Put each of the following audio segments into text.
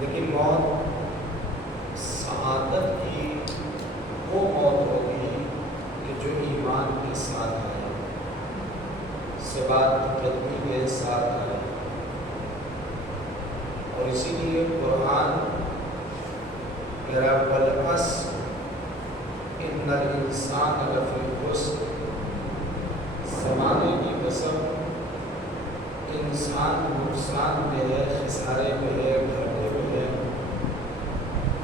لیکن موت سعادت کی وہ موت ہوگی کہ جو ایمان کے ساتھ آئے، ثبات قدمی کے ساتھ آئے. اور اسی لیے قرآن میرا بالعصر ان الانسان لفی خسر، زمانے کی قسم انسان نقصان میں ہے، خسارے میں ہے، گھاٹے میں ہے.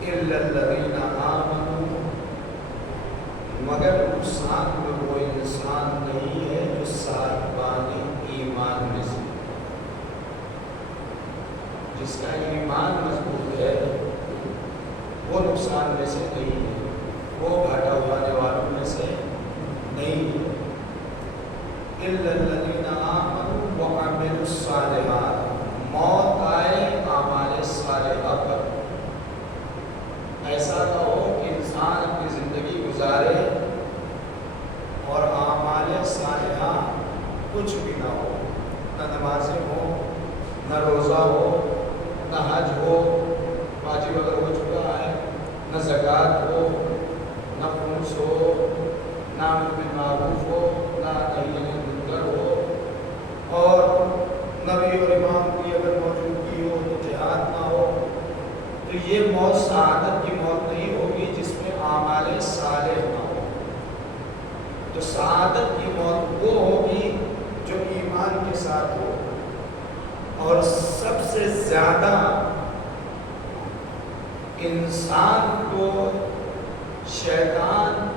الا الذین آمنوا، مگر نقصان میں وہ انسان نہیں ہے جو صاحبان ایمان میں سے، جس کا ایمان مضبوط ہے وہ نقصان میں سے نہیں ہے، وہ گھاٹا اٹھانے والوں میں سے نہیں ہے. الا الذین آمنوا وعملوا الصالحات، موت آئے اعمال صالحہ پر. ایسا نہ ہو کہ انسان اپنی زندگی گزارے اور اعمال صالحہ کچھ بھی نہ ہو، نہ نمازیں ہو، نہ روزہ ہو، نہ حج ہو واجب اگر ہو چکا ہے، نہ زکوٰۃ ہو، نہ خمس ہو، نہ امر بالمعروف ہو، نہ نہی عن المنکر ہو، اور نبی اور امام کی اگر موجودگی ہو تو جہاد نہ ہو، تو یہ موت سعادت کی موت نہیں ہوگی جس میں اعمال صالح نہ ہو۔ تو سعادت کی موت وہ ہوگی جو ایمان کے ساتھ ہو۔ اور سب سے زیادہ انسان کو شیطان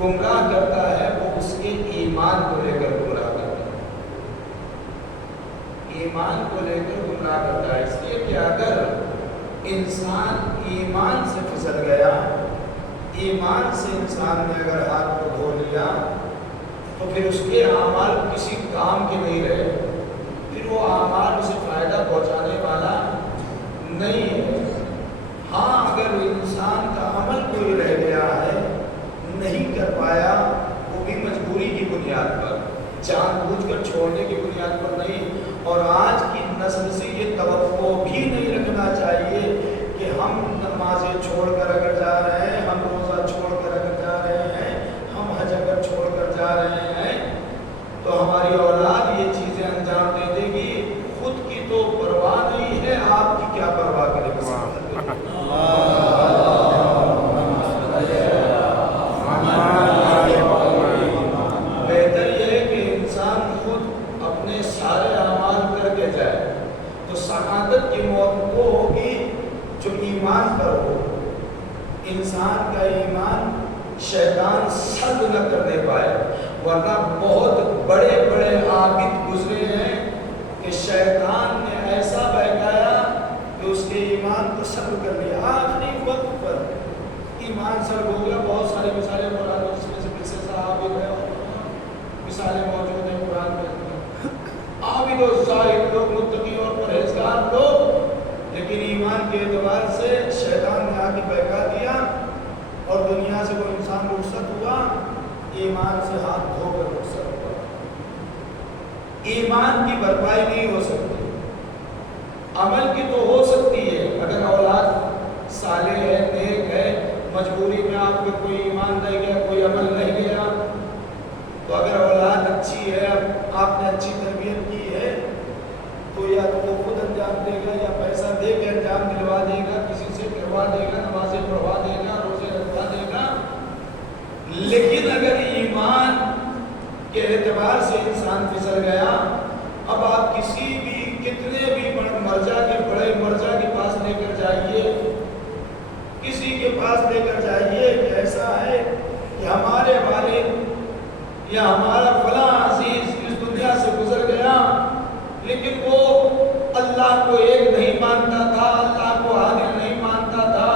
گمراہ کرتا ہے، وہ اس کے ایمان کو لے کر گمراہ کرتا ہے، ایمان کو لے کر گمراہ کرتا ہے۔ اس لیے کہ اگر انسان ایمان سے پھسل گیا، ایمان سے انسان نے اگر ہاتھ کو دھو لیا، تو پھر اس کے اعمال کسی کام کے نہیں رہے، پھر وہ اعمال اسے فائدہ پہنچانے والا نہیں ہے۔ ہاں اگر انسان کا عمل کوئی رہ گیا ہے، نہیں کر پایا، وہ بھی مجبوری کی بنیاد پر، جان بوجھ کر چھوڑنے کی بنیاد پر نہیں۔ اور آج کی نسل سے یہ توقع بھی نہیں رکھنا چاہیے کہ ہم نمازیں چھوڑ کر اگر جا رہے ہیں، ہم روزہ چھوڑ کر اگر جا رہے ہیں، ہم حج اگر چھوڑ کر جا رہے ہیں، تو ہماری اولاد یہ چیزیں انجام دے دے گی۔ خود کی تو پرواہ نہیں ہے، آپ کی کیا پرواہ کرے گا؟ بہتر یہ ہے کہ انسان خود اپنے سارے اعمال کر کے جائے، تو سعادت کی موت وہ ہوگی جو ایمان پر ہو۔ انسان کا ایمان شیطان سلب نہ کرنے پائے، ورنہ بہت بڑے بڑے عابد گزرے ہیں کہ شیطان نے ایسا بہکایا کہ اس کے ایمان کو سلب کر لیا۔ آخری وقت پر ایمان سلب ہو گیا۔ بہت ساری مثالیں قرآن میں، جس میں سے کسی صحابی ہے اور مثالیں موجود ہیں قرآن میں۔ عابد و زاہد لوگ، متقی اور پرہیزگار لوگ، لیکن ایمان کے اعتبار سے شیطان نے آ کے بہکا دیا اور دنیا سے وہ انسان رخصت ہوا، ایمان سے ہاتھ دھو کر رخصت ہوا۔ ایمان کی بھرپائی نہیں ہو سکتی، عمل کی تو ہو سکتی ہے۔ اگر اولاد صالح ہے، نیک ہے، مجبوری میں آپ کو کوئی ایمان رہ گیا، کوئی عمل رہ گیا، تو اگر اولاد اچھی ہے، آپ نے اچھی تربیت کی ہے، تو یا تو وہ خود انجام دے گا یا پیسہ دے کے انجام دلوا دے گا، کسی سے کروا دے گا، نمازیں پڑھوا دے گا، روزے رکھوا دے گا۔ لیکن اگر ایمان کے اعتبار سے انسان پھسل گیا، اب آپ کسی بھی کتنے بھی مرجع کے بڑے مرجع کے پاس لے کر جائیے، کسی کے پاس لے کر جائیے کہ ایسا ہے کہ ہمارے والد یا ہمارا فلاں عزیز اس دنیا سے گزر گیا، لیکن وہ اللہ کو ایک نہیں مانتا تھا، اللہ کو عادل نہیں مانتا تھا،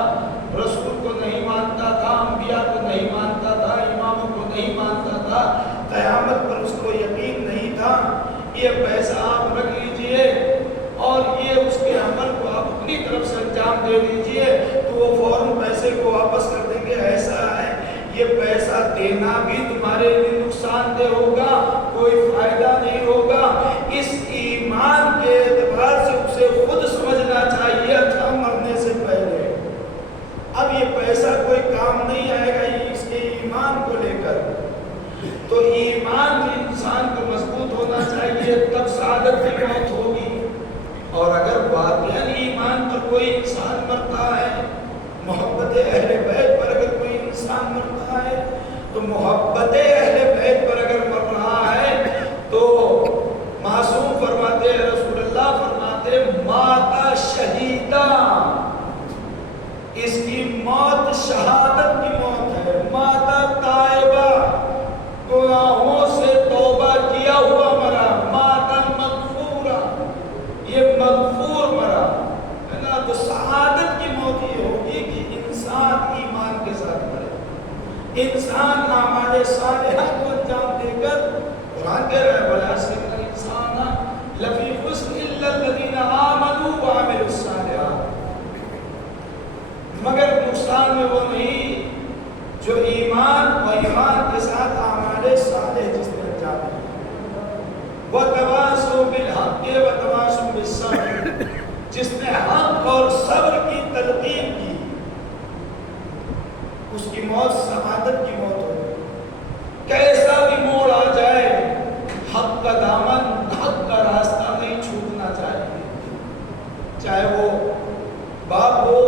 رسول کو نہیں مانتا تھا، انبیاء کو نہیں مانتا تھا، اماموں کو نہیں مانتا تھا، قیامت پر اس کو یقین نہیں تھا۔ یہ پیسہ آپ رکھ لیجئے اور یہ اس کے عمل کو آپ اپنی طرف سے انجام دے دیجئے، تو وہ فوراً پیسے کو واپس کر دیں گے۔ ایسا ہے، یہ پیسہ دینا بھی تمہارے لیے نقصان دہ ہوگا، کوئی فائدہ نہیں ہوگا۔ اس ایمان کے اعتبار سے اسے خود سمجھنا چاہیے تھا مرنے سے پہلے، اب یہ پیسہ کوئی کام نہیں آئے گا اس کے ایمان کو لے کر۔ تو ایمان انسان کو مضبوط ہونا چاہیے، تب سعادت کی موت ہوگی۔ اور اگر واقعاً ایمان پر کوئی انسان مرتا ہے، محبت اہل بیت پر اگر کوئی انسان مرتا ہے، تو محبت اہل بیت پر اگر مر رہا ہے تو معصوم فرماتے، رسول اللہ فرماتے، ماتا شہیدہ، اس کی موت شہادت کی موت ہے۔ ماتا تائبہ، گناہوں سے توبہ کیا ہوا مرا۔ ماتا مغفورہ، یہ مغفور مرا ہے نا۔ تو سعادت کی موت یہ ہوگی کہ انسان ایمان کے ساتھ مرے، انسان اعمال صالحہ کو انجام دے کر۔ قرآن کہہ رہا ہے وَالْعَصْرِ إِنَّ الْإِنسَانَ لَفِي خُسْرٍ إِلَّا الَّذِينَ آمَنُوا وَعَمِلُوا الصَّالِحَاتِ، مگر نقصان میں وہ نہیں جو ایمان اور ایمان کے ساتھ اعمال صالح جس نے انجام دیا۔ تواصوا بالحق وتواصوا بالصبر، جس نے حق اور صبر کی تلقین کی اس کی موت سعادت کی موت ہو. کیسا بھی موڑ آ جائے حق کا دامن، حق کا راستہ نہیں چھوٹنا چاہیے. چاہے وہ باپ ہو،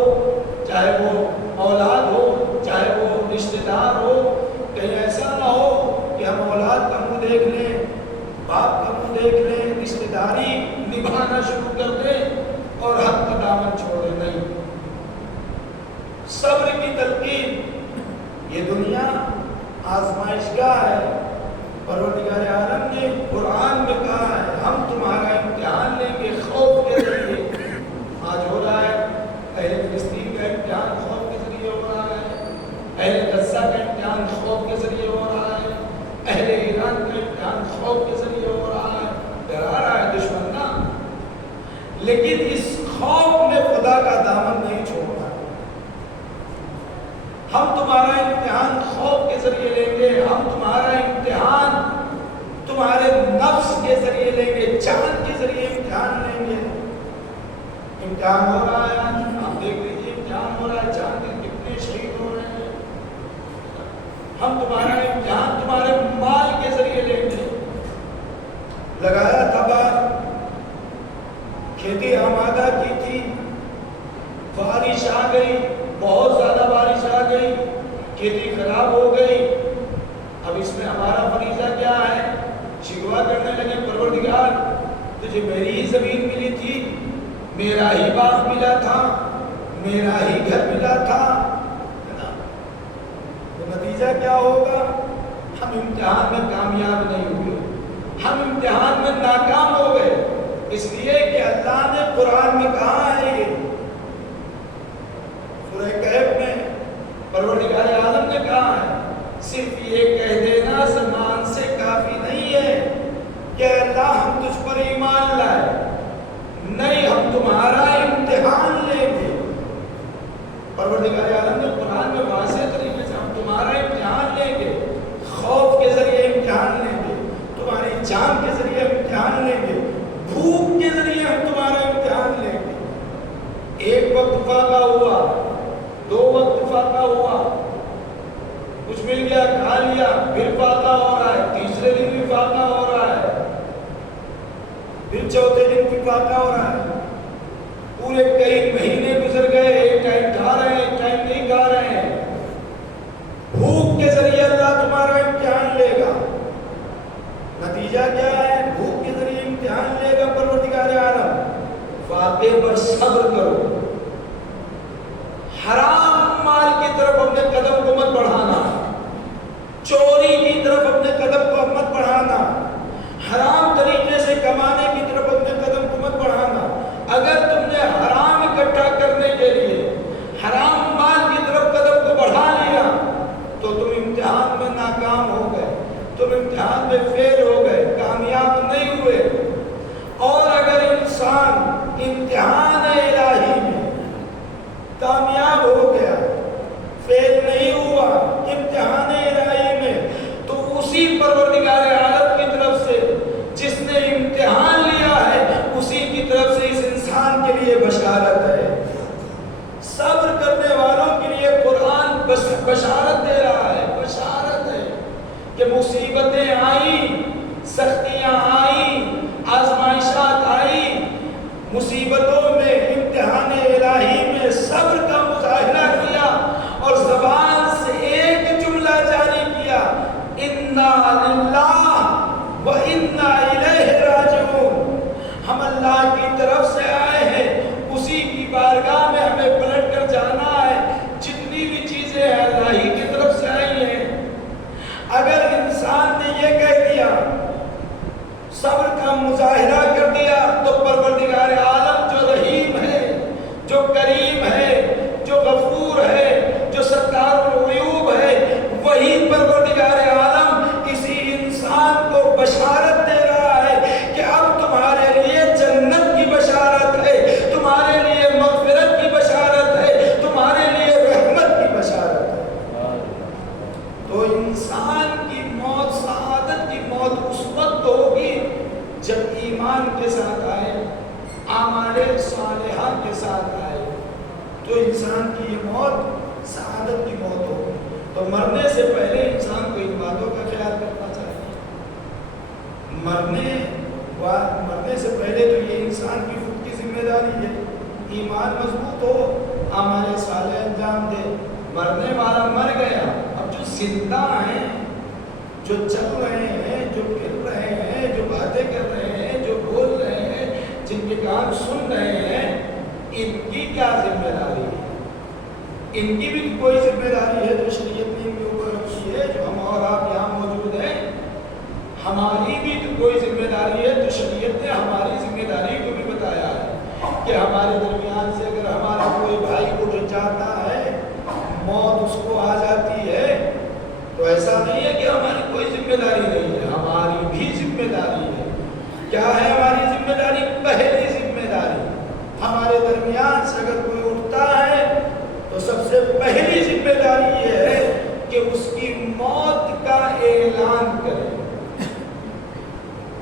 چاہے وہ اولاد ہو، چاہے وہ رشتہ دار ہو. کہیں ایسا نہ ہو کہ ہم اولاد کا منہ دیکھ لیں، باپ کا منہ دیکھ لیں، رشتہ داری نبھانا شروع کر دیں اور حق کا دامن چھوڑ دیں. نہیں، صبر کی تلقین. یہ دنیا آزمائش گاہ ہے. پروردگار عالم نے قرآن میں کہا ہے ہم تمہارا امتحان لیں گے خوف کے ذریعے. آج ہو رہا ہے اہل فلسطین کا امتحان خوف کے ذریعے ہو رہا ہے، اہل غزہ کا امتحان خوف کے ذریعے ہو رہا ہے، اہل ایران کا امتحان خوف کے ذریعے ہو رہا ہے. ڈرا رہا ہے دشمن نا، لیکن اس خوف میں خدا کا دامن نہیں چھوڑنا. ہم تمہارا امتحان خوف کے ذریعے لیں گے، ہم تمہارا امتحان تمہارے نفس کے ذریعے لیں گے، جان کے ذریعے امتحان لیں گے. امتحان ہو رہا ہے، آپ دیکھ لیجیے امتحان ہو رہا ہے، جان کے کتنے شہید ہو رہے ہیں. ہم تمہارا امتحان تمہارے مال کے ذریعے لیں گے. لگایا تھا بار، کھیتی آمادہ کی تھی، بارش آ گئی، بہت زیادہ بارش آ گئی، کھیتی خراب ہو گئی. اب اس میں ہمارا فریضہ کیا ہے؟ شکوہ کرنے لگے پروردگار تجھے میری ہی زمین ملی تھی، میرا ہی باغ ملا تھا، میرا ہی گھر ملا تھا. تو نتیجہ کیا ہوگا؟ ہم امتحان میں کامیاب نہیں ہوئے، ہم امتحان میں ناکام ہو گئے. اس لیے کہ اللہ نے قرآن میں کہا ہے، یہ سورہ کہف میں پروردگار عالم نے کہا ہے صرف یہ کہہ دینا زبان سے کافی نہیں ہے کہ اللہ ہم تجھ پر ایمان لائے. نہیں، ہم تمہارا امتحان لیں گے. پروردگار عالم نے قرآن میں واضح طریقے سے ہم تمہارا امتحان لیں گے. خوف کے ذریعے امتحان لیں گے، تمہاری جان کے ذریعے امتحان لیں گے، بھوک کے ذریعے ہم تمہارا امتحان لیں گے. ایک وقت فاقہ ہوا، دو وقت فاقہ ہوا، کچھ مل گیا کھا لیا، پھر فاقہ ہو رہا ہے، تیسرے دن بھی فاقہ ہو رہا ہے، پھر چوتھے دن بھی فاقہ ہو رہا ہے. پورے کئی مہینے گزر گئے، ایک ٹائم کھا رہے ہیں، ایک ٹائم نہیں کھا رہے ہیں. بھوک کے ذریعے اللہ تمہارا امتحان لے گا. نتیجہ کیا ہے؟ بھوک کے ذریعے امتحان لے گا پروردگار عالم. فاقے پر صبر کرو. حرام مال کی طرف اپنے قدم کو مت بڑھانا، چوری کی طرف اپنے قدم کو مت بڑھانا، حرام طریقے سے کمانے کی طرف اپنے قدم کو مت بڑھانا. اگر تم نے حرام اکٹھا کرنے کے لیے حرام مال کی طرف قدم کو بڑھا لیا تو تم امتحان میں ناکام ہو گئے، تم امتحان میں فیل ہو گئے، کامیاب نہیں ہوئے. اور اگر انسان امتحان الہی میں کامیاب ہو گیا، فیل نہیں ہوا امتحان الہی میں، تو اسی پروردگار عالم کی طرف سے جس نے امتحان لیا ہے اسی کی طرف سے اس انسان کے لیے بشارت ہے. صبر کرنے والوں کے لیے قرآن بشارت دے رہا ہے. بشارت ہے کہ مصیبتیں آئیں، سختیاں آئیں، آزمائشات آئیں، مصیبتوں میں امتحان الہی میں صبر کا مظاہرہ کیا اور زبان سے ایک جملہ جاری کیا، انا للہ و انا الیہ راجعون. ہم اللہ کی طرف سے آئے ہیں، اسی کی بارگاہ میں ہمیں پلٹ کر جانا ہے. جتنی بھی چیزیں اللہ ہی کی طرف سے آئی ہیں. اگر انسان نے یہ کہہ دیا، صبر کا مظاہرہ کر دیا، تو پروردگار عالم جو رحیم ہے، جو کریم ہے، جو غفور ہے، جو ستار العیوب ہے، وہی پروردگار عالم کسی انسان کو بشارت دے رہا ہے کہ اب تمہارے لیے جنت کی بشارت ہے، تمہارے لیے مغفرت کی بشارت ہے، تمہارے لیے رحمت کی بشارت ہے. تو انسان کی موت، سعادت کی موت اس وقت ہوگی جب ایمان ایمان کے ساتھ آئے، اعمال صالحہ کے ساتھ آئے، تو انسان کی یہ موت سعادت کی موت ہو۔ تو مرنے سے پہلے انسان کو ان باتوں کا خیال کرنا چاہیے۔ مرنے سے پہلے تو یہ انسان کی خود کی ذمہ داری ہے، ایمان مضبوط ہو، اعمال صالح انجام دے۔ مرنے والا مر گیا، اب جو زندہ ہیں، جو چل رہے ہیں، جو پھر رہے ہیں، جو باتیں کر رہے ہیں، جو بول رہے ہیں، جن کے کان سن رہے ہیں، ان کی کیا ذمہ داری ہے؟ ان کی بھی کوئی ذمہ داری ہے جو شریعت نے ان کے اوپر رکھی ہے، جو ہم اور آپ یہاں موجود ہیں، ہماری بھی تو کوئی ذمہ داری ہے۔ تو شریعت نے ہماری ذمہ داری کو بھی بتایا ہے کہ ہمارے درمیان سے اگر ہمارا کوئی بھائی اٹھ جاتا ہے، موت اس کو آ جاتی ہے، تو ایسا نہیں ہے کہ ہماری کوئی ذمہ داری نہیں ہے، ہماری بھی ذمہ داری ہے۔ کیا ہے ہماری ذمہ داری؟ پہلی ذمہ داری، ہمارے درمیان سے اگر کوئی اٹھتا ہے تو سب سے پہلی ذمہ داری یہ ہے کہ اس کی موت کا اعلان کرے،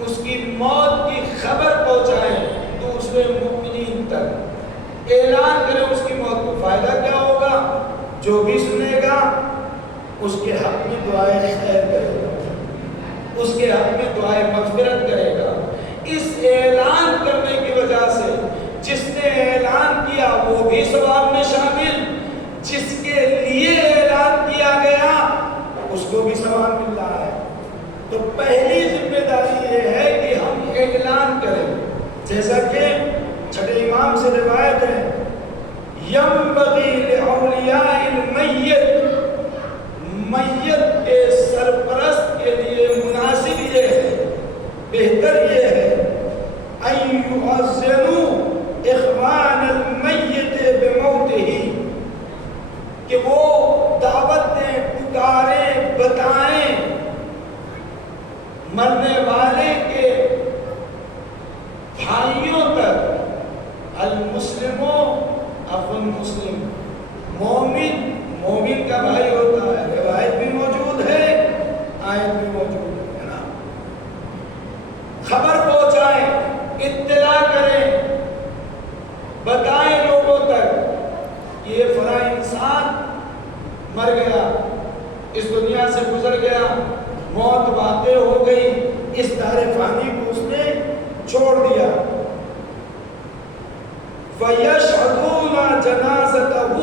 اس کی موت کی خبر پہنچائیں دوسرے مومنین تک، اعلان کرے اس کی موت کو۔ فائدہ کیا ہوگا؟ جو بھی سنے گا اس کے حق میں دعائیں خیر کرے گا، اس کے حق میں دعائیں مغفرت کرے گا۔ اس اعلان کرنے کی وجہ سے جس نے اعلان کیا وہ بھی ثواب میں شامل، جس کے لیے اعلان کیا گیا اس کو بھی ثواب مل رہا ہے۔ تو پہلی ذمہ داری یہ ہے کہ ہم اعلان کریں، جیسا کہ چھٹے امام سے روایت ہے، ينبغي لأولیاء المیت، میت کے سرپرست کے لیے مناسب یہ ہے، بہتر یہ ہے، ان يعزنوا اخوان المیت بموتہ، کہ وہ دعوت دیں، پکاریں، بتائیں مرنے والے کے بھائیوں تک، المسلموں اخو المسلم، مومن کا بھائی ہوتا ہے، روایت بھی موجود ہے، آیت بھی موجود ہے نا۔ خبر پہنچائیں، اطلاع کریں، بتائیں لوگوں تک کہ یہ فلاں انسان مر گیا، اس دنیا سے گزر گیا، موت واقع ہو گئی، اس دار فانی کو اس نے چھوڑ دیا۔ فَيَشْهَدُونَ جَنَازَتَهُ،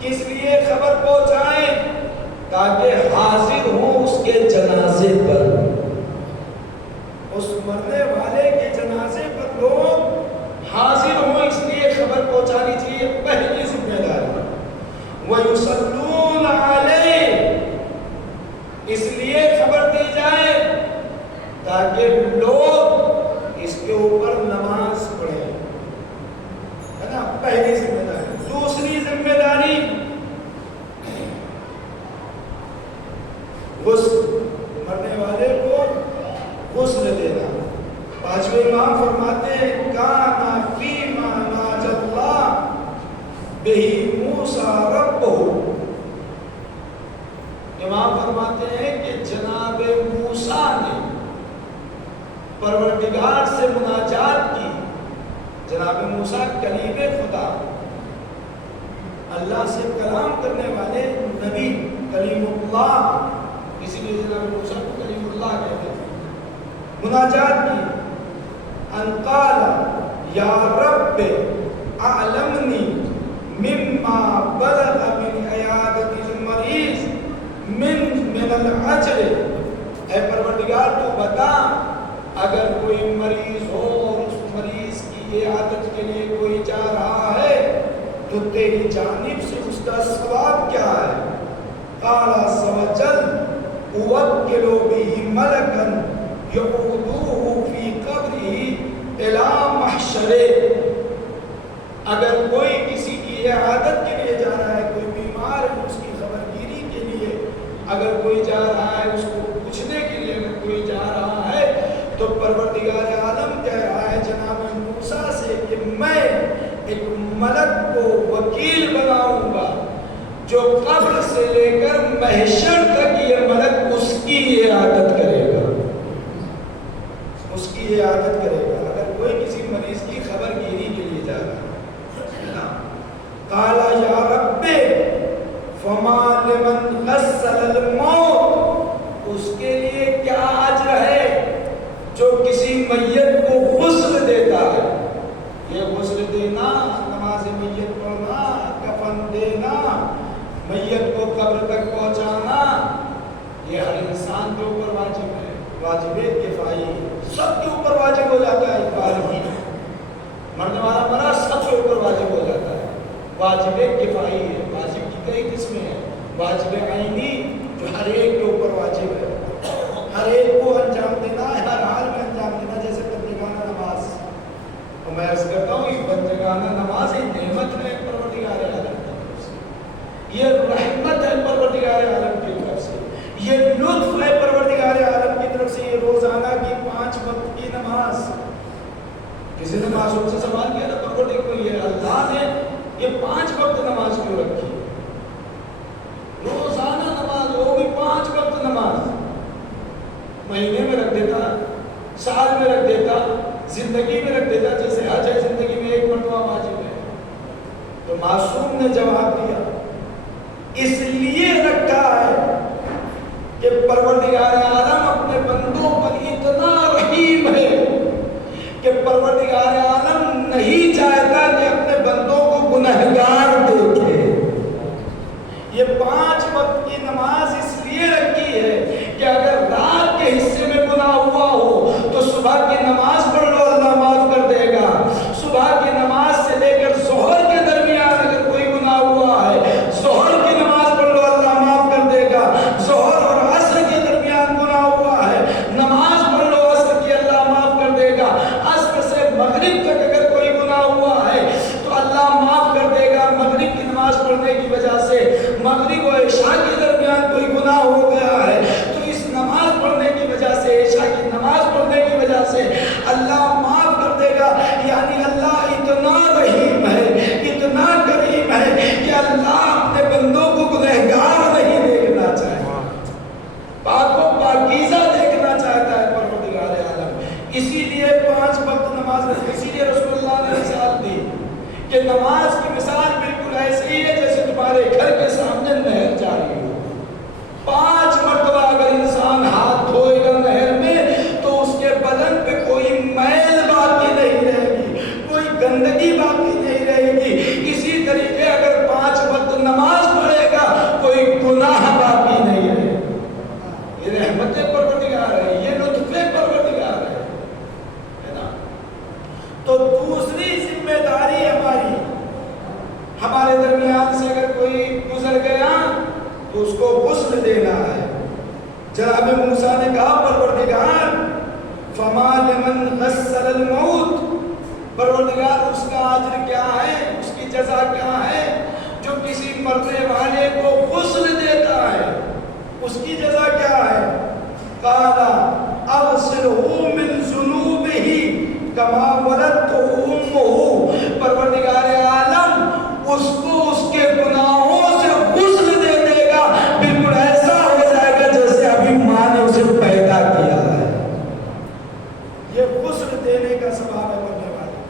کس لیے خبر پہنچائیں؟ تاکہ حاضر ہوں اس کے جنازے پر، اس مرنے والے کے جنازے پر لوگ حاضر ہوں، اس لیے خبر پہنچانی چاہیے، پہلی ذمہ داری۔ وَيُصَلُّونَ عَلَيْهِ، اس لیے خبر دی جائے تاکہ لوگ اس کے اوپر نماز پڑھیں، ہے نا، پہلی ذمہ داری۔ دوسری ذمہ داری غسل، مرنے والے کو غسل دینا۔ پانچویں امام فرماتے ہیں کانا فیما ناج اللہ بہ موسیٰ ربہ، امام فرماتے ہیں کہ جناب موسیٰ نے پروردگار سے مناجات کی، جناب موسیٰ کلیم خدا، اللہ سے کلام کرنے والے نبی، کلیم اللہ، اسی لیے جناب موسیٰ کو کلیم اللہ کہتے ہیں، مناجات کی، ان قال یا رب اعلمنی مما بلغ من عیادت المریض من العجر، اے پروردگار تو بتا اگر کوئی مریض ہو اور اس مریض کی عیادت کے لیے کوئی جا رہا ہے تو تیری جانب سے اس کا ثواب کیا ہے؟ قال عز وجل اوکل به ملکا یعودوه فی قبره الی محشرہ، اگر کوئی کسی کی عیادت کے لیے جا رہا ہے، کوئی بیمار ہے اس کی خبرگیری کے لیے اگر کوئی جا رہا ہے، اس کو پوچھنے کے لیے اگر کوئی جا رہا ہے، تو پروردگار عالم کہہ رہا ہے جناب موسیٰ سے کہ میں ایک ملک کو وکیل بناؤں گا جو قبر سے لے کر محشر تک یہ ملک اس کی عیادت کرے گا، اس کی عیادت میت کو غسل دیتا ہے. یہ غسل دینا، نماز میت پڑھنا، کفن دینا، میت کو قبر تک پہنچانا، یہ ہر انسان کے اوپر واجب ہے. واجب کفائی سب کے اوپر واجب ہو جاتا ہے. ایک بار ہی مرنے والا مرا، سب کے اوپر واجب ہو جاتا ہے. واجب کفائی ہے. واجب کی کئی قسمیں ہیں. واجب عینی جو ہر ایک کے اوپر واجب ہے، ہر ایک کو انجام دینا ہے، ہر حال میں انجام دینا. جیسے بندگانہ نماز، اور میں عرض کرتا ہوں کہ بندگانہ نماز ایک نعمت ہے پروردگار عالم کی طرف سے. یہ رحمت ہے پروردگار عالم کی طرف سے. یہ لطف ہے پروردگار عالم کی طرف سے. یہ روزانہ کی 5 وقت کی نماز. کسی نے معصوم سے سوال کیا تھا، پروردگار یہ اللہ نے یہ 5 وقت نماز کیوں رکھی؟ روزانہ نماز، وہ بھی 5 وقت نماز. مہینے میں رکھ دیتا، سال میں رکھ دیتا، زندگی میں رکھ دیتا. جیسے حج ہے، زندگی میں 1 مرتبہ واجب ہے. تو معصوم نے جواب دیا اس لیے رکھا ہے کہ پروردگار عالم اپنے بندوں پر اتنا رحیم ہے کہ پروردگار عالم نہیں چاہتا کہ اپنے بندوں کو گنہگار دیکھے. یہ 5 وقت کی نماز اس لیے رکھی ہے کہ اگر رات کے حصے میں گناہ ہوا ہو تو صبح کی نماز پڑھ لو، اللہ معاف کر دے گا. صبح کی نماز سے لے کر ظہر کے درمیان اگر کوئی گناہ ہوا ہے، ظہر کی نماز پڑھ لو، اللہ معاف کر دے گا. ظہر اور عصر کے درمیان گناہ ہوا ہے، نماز پڑھ لو عصر کی، اللہ معاف کر دے گا. عصر سے مغرب تک اگر کوئی گناہ ہوا ہے تو اللہ معاف کر دے گا. مغرب کی نماز پڑھنے کی وجہ سے مغرب و عشاء کے درمیان کوئی گناہ ہو گیا ہے تو اس نماز پڑھنے کی وجہ سے، عشاء کی نماز پڑھنے کی وجہ سے اللہ معاف کر دے گا. یعنی اللہ اتنا رحیم ہے، اتنا کریم ہے کہ اللہ اپنے بندوں کو گنہگار نہیں دیکھنا چاہتا، پاک و پاکیزہ دیکھنا چاہتا ہے پروردگار عالم. اسی لیے 5 وقت نماز رکھی. اسی لیے رسول اللہ نے مثال دی کہ نماز کی مثال بالکل ایسے ہی ہے جیسے تمہارے گھر کے سامنے نہر جاری ہو. 5 مرتبہ اگر انسان ہاتھ دھوئے گا نہر میں تو اس کے بدن پہ کوئی میل باقی نہیں رہے گی، کوئی گندگی باقی نہیں رہے گی. اسی طریقے اگر 5 وقت نماز پڑھے گا کوئی گناہ باقی نہیں رہے گا. یہ رحمت پروردگار ہے، یہ لطف پروردگار ہے نا. تو دوسری ذمہ داری ہمارے درمیان سے اگر کوئی گزر گیا تو اس کو غسل دینا ہے. جناب موسیٰ نے کہا پروردگار فما لمن غسل الموت، پروردگار اس کا اجر کیا ہے، اس کی جزا کیا ہے جو کسی مرنے والے کو غسل دیتا ہے، اس کی جزا کیا ہے؟ قال اغسلہ من ذنوبہ کما ولدتہ امہ، پروردگار عالم اس کو اس کے گناہوں سے غسل دے دے گا، بالکل ایسا ہو جائے گا جیسے ابھی ماں نے اسے پیدا کیا ہے. یہ غسل دینے کا ثواب ہے مرنے والے.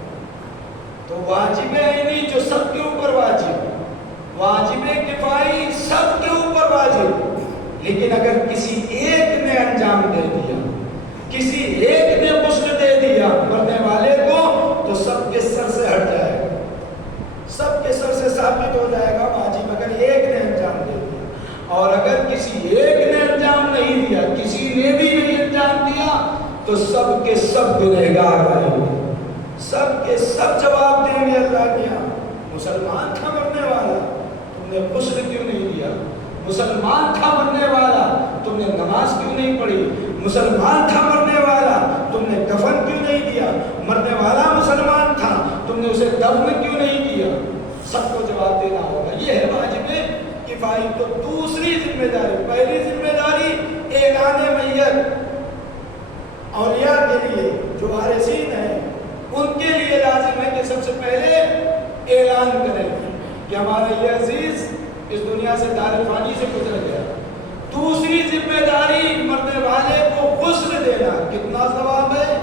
تو واجب عینی جو سب کے اوپر واجب، واجب کفائی سب کے اوپر واجب، لیکن اگر کسی ایک نے انجام دے دیا، کسی ایک نے غسل دے دیا مرنے والے کو تو سب کے سر سے ہٹ جائے گا، سب کے سر سے ثابت ہو جائے گا واجب اگر ایک نے انجام دے دیا. اور اگر کسی ایک نے انجام نہیں دیا، کسی نے بھی نہیں انجام دیا تو سب کے سب گنہگار رہیں گے، سب کے سب جواب دیں گے اللہ کے یہاں. مسلمان تھا مرنے والا، تم نے غسل کیوں نہیں دیا؟ مسلمان تھا مرنے والا، تم نے نماز کیوں نہیں پڑھی؟ مسلمان تھا مرنے والا، تم نے کفن کیوں نہیں دیا؟ مرنے والا مسلمان تھا، تم نے اسے دفن کیوں نہیں کیا؟ سب کو جواب دینا ہوگا. یہ ہے واجب کفائی. تو دوسری ذمہ داری، پہلی ذمہ داری اعلان میت، اولیاء کے لیے جو وارثین ہیں ان کے لیے لازم ہے کہ سب سے پہلے اعلان کریں کہ ہمارا یہ عزیز اس دنیا سے دار فانی سے گزر گیا. دوسری ذمہ داری مرنے والے کو غسل دینا. کتنا ثواب ہے؟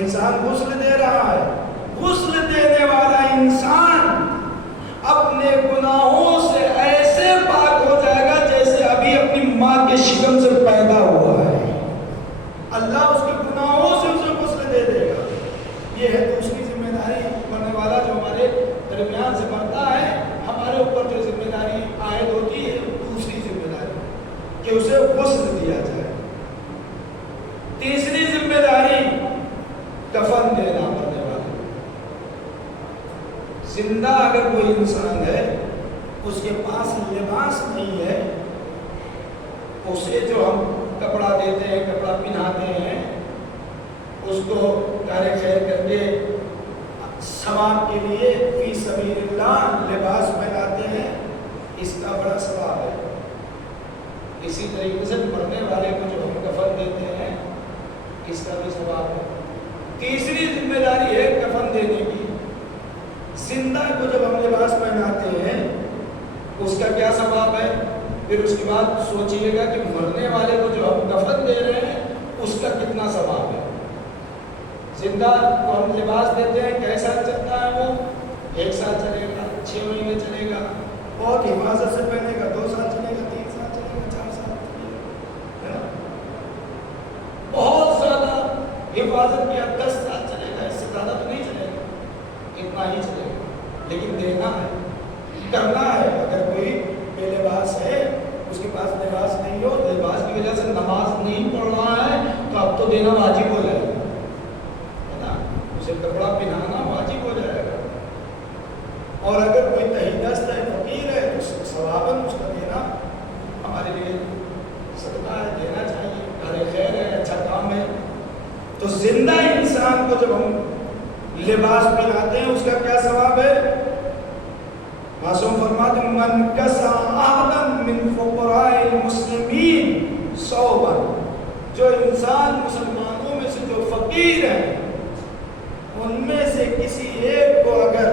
انسان غسل دے رہا ہے، غسل دینے والا انسان اپنے گناہوں سے ایسے پاک ہو جائے گا جیسے اپنی ماں کے شکم سے پیدا ہوا ہے. اللہ اس کے گناہوں سے اسے تیسری ذمہ داری کفن دینا مرنے والے. زندہ اگر کوئی انسان ہے اس کے پاس لباس نہیں ہے، اسے جو ہم کپڑا دیتے ہیں، کپڑا پہناتے ہیں، اس کو کار خیر کر کے ثواب کے لیے فی سبیل اللہ لباس پہناتے ہیں، اس کا بڑا ثواب ہے. اسی طریقے سے مرنے والے کو جو ہم کفن دیتے ہیں اس کا بھی ثواب ہے. تیسری ذمہ داری ہے کفن دینے کی. زندہ کو جب ہم لباس پہناتے ہیں اس کا کیا ثواب ہے؟ پھر اس کے بعد سوچئے گا کہ مرنے والے کو جو ہم کفن دے رہے ہیں اس کا کتنا ثواب ہے. زندہ کو ہم لباس دیتے ہیں، کیسا چلتا ہے وہ؟ 1 سال چلے گا، 6 مہینے چلے گا، بہت حفاظت سے پہنے گا، 2 سال چلے گا، 3 سال چلے گا، 4 سال چلے گا، ہے نا؟ بہت زیادہ حفاظت کیا 10 سال چلے گا، اس سے زیادہ تو نہیں چلے گا، اتنا ہی چلے گا. لیکن دینا ہے، کرنا ہے. اگر کوئی بے لباس ہے، اس کے پاس لباس نہیں ہو، لباس کی وجہ سے نماز نہیں پڑھ رہا ہے، تو اب تو دینا واجب ہو جائے گا، ہے نا؟ اسے کپڑا پہنانا واجب ہو جائے گا. اور اگر کوئی تہیدست ہے، فقیر ہے، تو ثواباً اس کا دینا ہمارے لیے صدقہ ہے، دینا چاہیے، کار خیر ہے، اچھا کام ہے. تو زندہ انسان کو جب ہم لباس پہناتے ہیں اس کا کیا ثواب ہے؟ معصوم فرماتے ہیں من کسا احدا من فقراء المسلمین ثوبا، جو انسان مسلمانوں میں سے جو فقیر ہیں ان میں سے کسی ایک کو اگر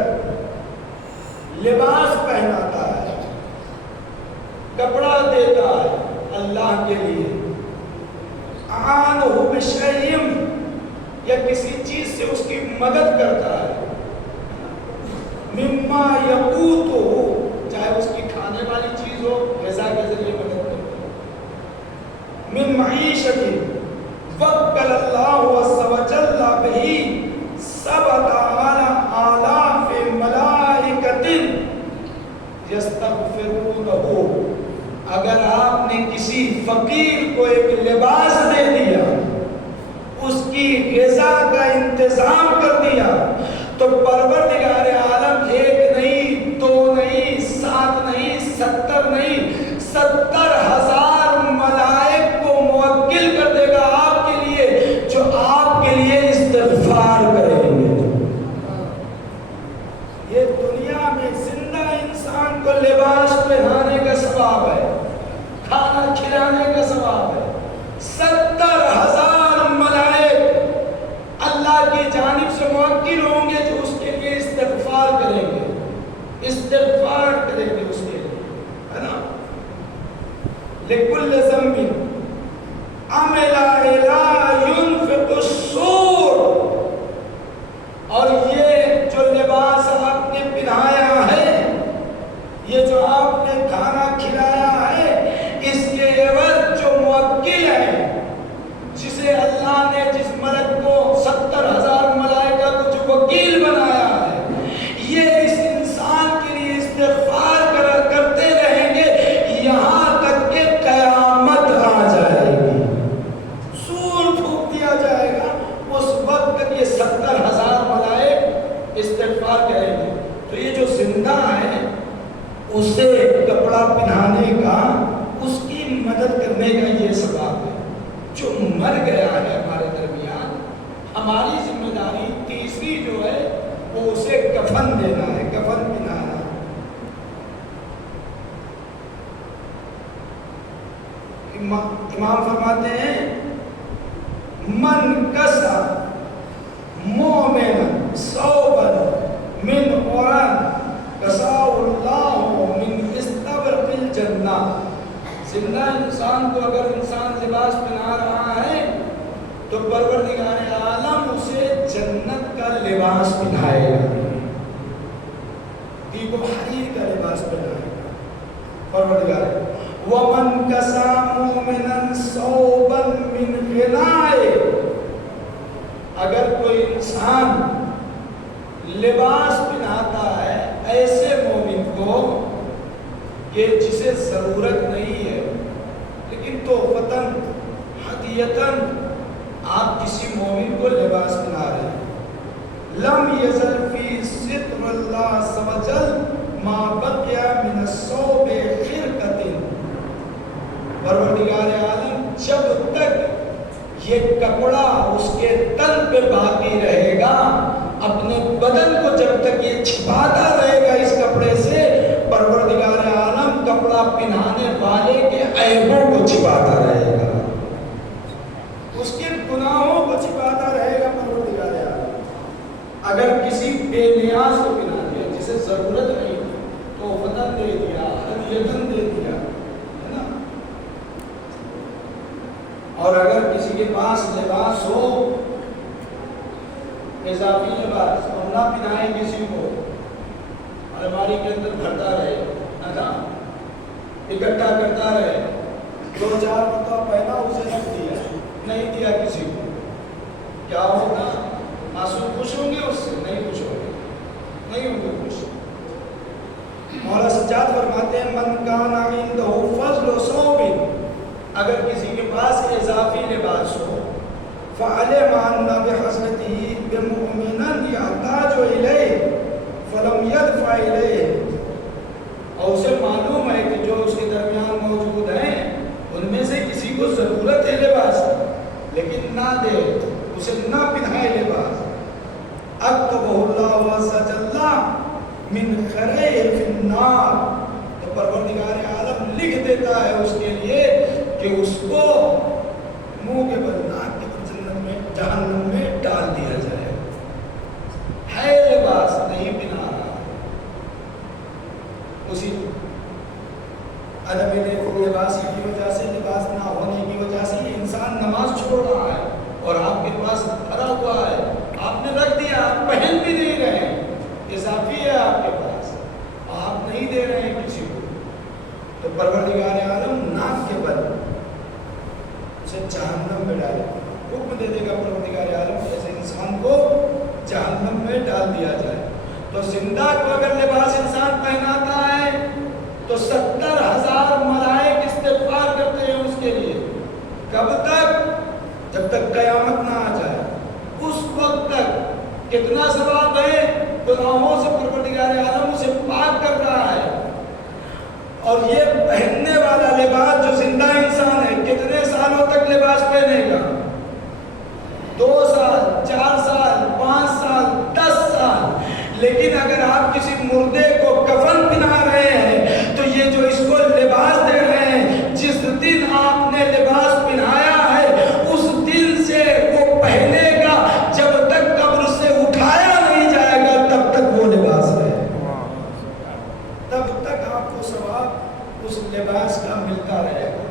لباس پہناتا ہے، کپڑا دیتا ہے اللہ کے لیے، اعانہ بشیء، یا کسی چیز سے اس کی مدد کرتا ہے، مما یقوتہ، چاہے اس کی کھانے والی چیز ہو، غذا کے ذریعے مدد کرتا ہے، من معیشت وکل اللہ عز وجل بہ 7,000 ملائکۃ یستغفرونہ. اگر آپ نے کسی فقیر کو ایک لباس دے دیا، اس کی غذا کا انتظام کر دیا، تو پروردگار عالم 1 نہیں، 2 نہیں، 7 نہیں، 70 نہیں، 70,000 ملائک کو موکل کر دے گا آپ کے لیے، جو آپ کے لیے استغفار کریں گے. یہ دنیا میں زندہ انسان کو لباس پہنانے کا ثواب ہے، کھانا کھلانے کا ثواب ہے. 70,000 ملائک اللہ کی جانب سے موکل ہوں گے جو اس کے لیے استغفار کریں گے، استغفار کریں گے اس کے لیے، ہے نا؟ لِكُلِّ ذَنْبٍ عَمِلَ إِلَىٰ يُنْفِقُ السُّورُ. اور یہ جو لباس آپ نے پہنایا ہے، یہ جو آپ نے کھانا کھلایا ہے، اس کے عوض جو موکل ہے، جسے اللہ نے جس ملک کو 70,000 ملائکہ کو جو وکیل بنایا ہے، یہ اس انسان کے لیے استغفار کرتے رہیں گے یہاں تک کہ قیامت آ جائے گی، سور پھونک دیا جائے گا، اس وقت تک یہ 70,000 ملائک استغفار کریں گے. تو یہ جو زندہ ہے اسے کپڑا پہنانے کا، اس کی مدد کرنے کا یہ ثواب ہے. جو مر گیا ہے ہمارے درمیان، ہماری ذمہ داری تیسری جو ہے وہ اسے کفن دینا ہے، کفن پہنانا. امام فرماتے ہیں من کسا مومنا ثوبا من قرن کساہ اللہ من استبرق الجنہ. زندہ انسان کو اگر انسان لباس پہنا رہا ہے تو پروردگار عالم اسے جنت کا لباس پہنائے گا، دیب و حریر کا لباس پہنائے گا پروردگار. وَمَنْ كَسَى مُؤْمِنًا ثَوْبًا مِّنْ غِنَاءٍ، اگر کوئی انسان لباس پہناتا ہے ایسے مومن کو کہ جسے ضرورت نہیں ہے، لیکن تحفتاً ہدیتاً آپ کسی مومن کو لباس پہنا رہے ہیں. لم یزل فی ستر اللہ عز و جل ما بقی من الثوب خرقۃ. پروردگار عالم جب تک یہ کپڑا اس کے تن پہ باقی رہے گا، اپنے بدن کو جب تک یہ چھپاتا رہے گا اس کپڑے سے، پروردگار عالم کپڑا پہنانے والے کے عیبوں کو چھپاتا رہے گا، اس کے گناہوں کو چھپاتا رہے گا پروردگار عالم. اگر کسی بے نیاز کو پہنا دیا جسے ضرورت نہیں تو وطن دے دیا، ہدیتن دے دیا، ہے نا. اور اگر کسی کے پاس لباس ہو، اضافی لباس، اور نہ پہنائے کسی کو، الماری کے اندر بھرتا رہے، اکٹھا کرتا رہے، 2-4 مرتبہ پہنا اسے رکھ دیا، نہیں دیا کسی کو، کیا ہوگا؟ معصوم خوش ہوں گے اس سے؟ نہیں خوش ہوں گے، نہیں ہوں گے خوش. مولا سجاد فرماتے ہیں من کان عنده فضل ثوب، اگر کسی کے پاس اضافی لباس ہو، فعلم ان بحضرته بمؤمنا يحتاج اليه فلم يدفع اليه، اور اسے معلوم ہے کہ جو اس کے درمیان موجود ہیں ان میں سے کسی کو ضرورت ہے لباس لیکن نہ دے، اسے نہ پہنائے لباس، اکتبہ اللہ عز و جل من خریہ فی النار، تو پروردگار عالم لکھ دیتا ہے اس کے لیے کہ اس کو منہ کے بل ناک کے جنت میں جہنم میں ڈال دیا جائے. ہے لباس نہیں پہنا رہا، اسی عدم لباس کی وجہ سے، لباس نہ ہونے کی وجہ سے یہ انسان نماز چھوڑ رہا ہے، اور آپ کے پاس بھرا ہوا ہے، آپ نے رکھ دیا، آپ پہن بھی نہیں رہے، اضافی ہے آپ کے پاس، آپ نہیں دے رہے ہیں کسی کو، تو پروردگار عالم ناک کے بل اسے جہنم میں ڈالے، حکم دے دے گا پروردگار عالم ایسے انسان کو جہنم میں ڈال دیا جائے. تو زندہ کو اگر لباس انسان پہناتا ہے تو 70,000 ملائک استغفار کرتے ہیں اس کے لیے. کب تک؟ جب تک قیامت نہ آ جائے، اس وقت تک. کتنا ثواب ہے؟ گناہوں سے پروردگار عالم اسے پاک کر رہا ہے. اور یہ پہننے والا لباس جو زندہ انسان ہے کتنے سالوں تک لباس پہنے گا؟ 2 سال، 4 سال، 5 سال، 10 سال. لیکن اگر آپ کسی مردے کو کفن پہنا رہے ہیں تو یہ جو اس کو لباس دے رہے ہیں، جس دن آپ نے لباس پہنایا ہے اس دن سے وہ پہنے گا، جب تک قبر سے اٹھایا نہیں جائے گا تب تک وہ لباس ہے، تب تک آپ کو ثواب اس لباس کا ملتا رہے گا.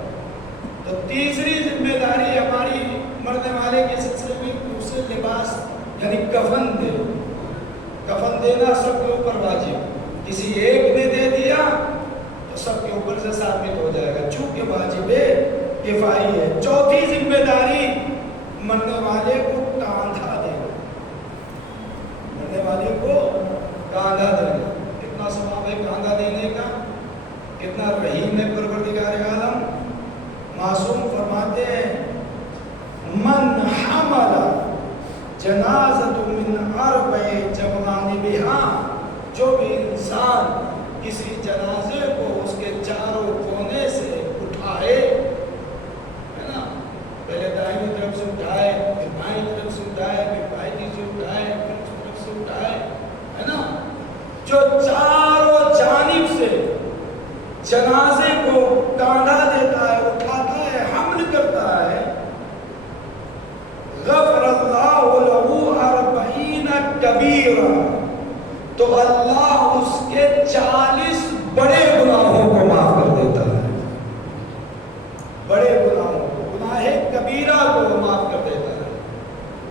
تو تیسری ذمہ داری ہماری مرنے والے کے سلسلے میں اسے لباس یعنی کفن دے. کفن دینا سب کے اوپر واجب، کسی ایک نے دے دیا تو سب کے اوپر سے ثابت ہو جائے گا، چونکہ واجب کفائی ہے. چوتھی ذمہ داری مرنے والے کو کاندھا دینا، مرنے والے کو کاندھا دینا. کتنا ثواب ہے کاندھا دینے کا، کتنا رحیم ہے پروردگار عالم. معصوم فرماتے ہیں من حمل جنازۃ من 4 جوانبہا، جو بھی انسان کسی جنازے کو اس کے چاروں کونے سے اٹھائے، ہے نا، پہلے دائیں طرف سے اٹھائے، پھر بائیں طرف سے اٹھائے، پھر بائیں سے اٹھائے، پھر اس طرف سے اٹھائے، ہے نا، جو چاروں جانب سے جنازے کو کاندھا دیتا ہے، اٹھاتا ہے، حمل کرتا ہے، غفر اللہ لہ 40 کبیرہ، تو اللہ اس کے 40 بڑے گناہوں کو معاف کر دیتا ہے. بڑے گناہوں کو، گناہ کبیرہ کو معاف کر دیتا ہے.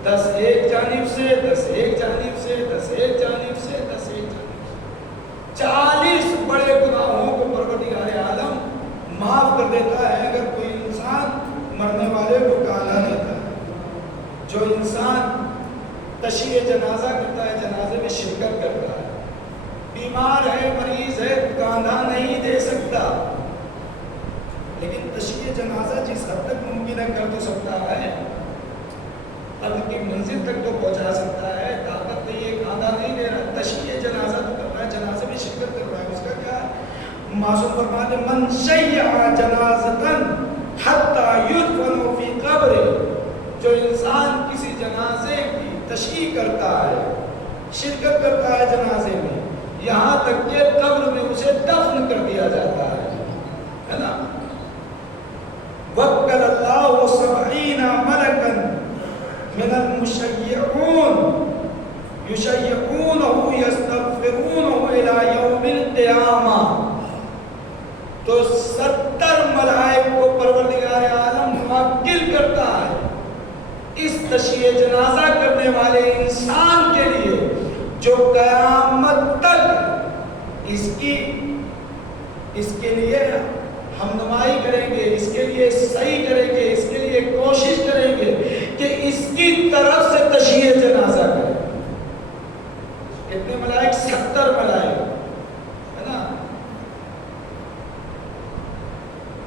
10 ایک جانب سے، 10 ایک جانب سے، 10 ایک جانب سے، 10 ایک جانب سے، 40 بڑے گناہوں کو پروردگار عالم معاف کر دیتا ہے اگر کوئی انسان مرنے والے کو کاندھا دیتا ہے. جو انسان تشییع جنازہ کرتا ہے، جنازے میں شرکت کرتا ہے، بیمار ہے، مریض ہے، کاندھا نہیں دے سکتا، لیکن تشییع جنازہ جس حد تک ممکن ہے کر تو سکتا ہے. قبر کی منزل تک تو پہنچا سکتا ہے، طاقت نہیں ہے، کھانا نہیں دے رہا، تشییع جنازہ تو کر رہا ہے، جنازے میں شرکت کر رہا ہے، اس کا کیا ہے؟ معصوم فرماتے ہیں من شیع جنازتاً حتی یدفن فی قبر، جو انسان کسی جنازے کی تشییع کرتا ہے، شرکت کرتا ہے جنازے میں، یہاں تک کہ قبر میں اسے دفن کر دیا جاتا ہے نا؟ وکل اللہ سبعین ملکا من المشیعون یشیعونہ یستغفرونہ الی یوم القیامہ، تو 70 ملائک کو پروردگار عالم موکل کرتا ہے اس تشییع جنازہ کرنے والے انسان کے لیے جو قیامت تک اس کے لیے ہمنمائی کریں گے، اس کے لیے صحیح کریں گے، اس کے لیے کوشش کریں گے کہ اس کی طرف سے تشییع جنازہ کریں۔ کتنے ملائک؟ 70 ملائک، ہے نا؟